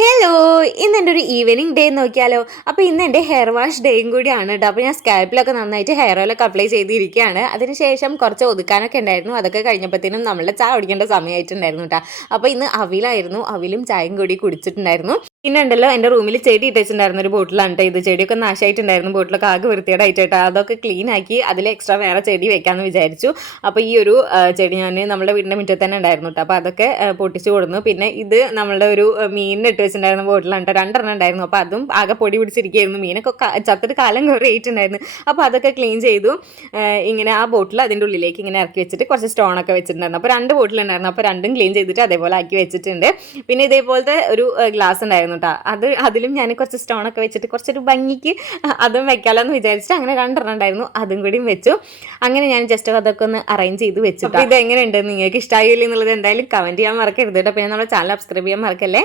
Hello, ഇന്ന് എൻ്റെ ഒരു ഈവനിങ് ഡേ നോക്കിയാലോ. അപ്പോൾ ഇന്ന് എൻ്റെ ഹെയർ വാഷ് ഡേയും കൂടിയാണ് കേട്ടോ. അപ്പോൾ ഞാൻ സ്കാൽപ്പിലൊക്കെ നന്നായിട്ട് ഹെയർ ഓയിലൊക്കെ അപ്ലൈ ചെയ്തിരിക്കുകയാണ്. അതിനുശേഷം കുറച്ച് ഒതുക്കാനൊക്കെ ഉണ്ടായിരുന്നു. അതൊക്കെ കഴിഞ്ഞപ്പോഴത്തേനും നമ്മളെ ചായ കുടിക്കേണ്ട സമയമായിട്ടുണ്ടായിരുന്നു കേട്ടോ. അപ്പോൾ ഇന്ന് അവിലായിരുന്നു. അവിലും ചായയും കൂടി കുടിച്ചിട്ടുണ്ടായിരുന്നു. പിന്നെ ഉണ്ടല്ലോ, എൻ്റെ റൂമിൽ ചെടി ഇട്ടിട്ടുണ്ടായിരുന്ന ഒരു ബോട്ടിലാണ് കേട്ടോ ഇത്. ചെടിയൊക്കെ നാശമായിട്ടുണ്ടായിരുന്നു, ബോട്ടിലൊക്കെ ആകെ വൃത്തികേടായിട്ട് കേട്ടോ. അതൊക്കെ ക്ലീൻ ആക്കി അതിൽ എക്സ്ട്രാ വേറെ ചെടി വെക്കാമെന്ന് വിചാരിച്ചു. അപ്പോൾ ഈ ഒരു ചെടി ഞാൻ നമ്മുടെ വീടിൻ്റെ മുറ്റത്ത് തന്നെ ഉണ്ടായിരുന്നു കേട്ടോ. അപ്പോൾ അതൊക്കെ പൊട്ടിച്ചു കൊടുന്നു. പിന്നെ ഇത് നമ്മളുടെ ഒരു മീനിന് ഇട്ട് വെച്ചിട്ടുണ്ടായിരുന്ന ബോട്ടിലാണ് കേട്ടോ. 2 ഉണ്ടായിരുന്നു. അപ്പോൾ അതും ആകെ പൊടി പിടിച്ചിരിക്കുകയായിരുന്നു. മീനൊക്കെ ചത്തിട്ട് കാലം കയറിയിട്ടുണ്ടായിരുന്നു. അപ്പോൾ അതൊക്കെ ക്ലീൻ ചെയ്തു. ഇങ്ങനെ ആ ബോട്ടിൽ അതിൻ്റെ ഉള്ളിലേക്ക് ഇങ്ങനെ ഇറക്കി വെച്ചിട്ട് കുറച്ച് സ്റ്റോണൊക്കെ വെച്ചിട്ടുണ്ടായിരുന്നു. അപ്പോൾ 2 ബോട്ടിലുണ്ടായിരുന്നു. അപ്പോൾ രണ്ടും ക്ലീൻ ചെയ്തിട്ട് അതേപോലെ ആക്കി വെച്ചിട്ടുണ്ട്. പിന്നെ ഇതേപോലത്തെ ഒരു ഗ്ലാസ് ഉണ്ടായിരുന്നു കേട്ടോ. അതിലും ഞാൻ കുറച്ച് സ്റ്റോണൊക്കെ വെച്ചിട്ട് കുറച്ചൊരു ഭംഗിക്ക് അതും വെക്കാമല്ലോ എന്ന് വിചാരിച്ചിട്ട് അങ്ങനെ 2 ഉണ്ടായിരുന്നു, അതും കൂടിയും വെച്ചു. അങ്ങനെ ഞാൻ ജസ്റ്റ് അതൊക്കെ ഒന്ന് അറേഞ്ച് ചെയ്ത് വെച്ചു. അപ്പോൾ ഇത് എങ്ങനെയുണ്ട്, നിങ്ങൾക്ക് ഇഷ്ടമായില്ല എന്നുള്ളത് എന്തായാലും കമൻറ്റ് ചെയ്യാൻ മറക്കരുത് കേട്ടോ. പിന്നെ നമ്മുടെ ചാനൽ സബ്സ്ക്രൈബ് ചെയ്യാൻ മറക്കല്ലേ.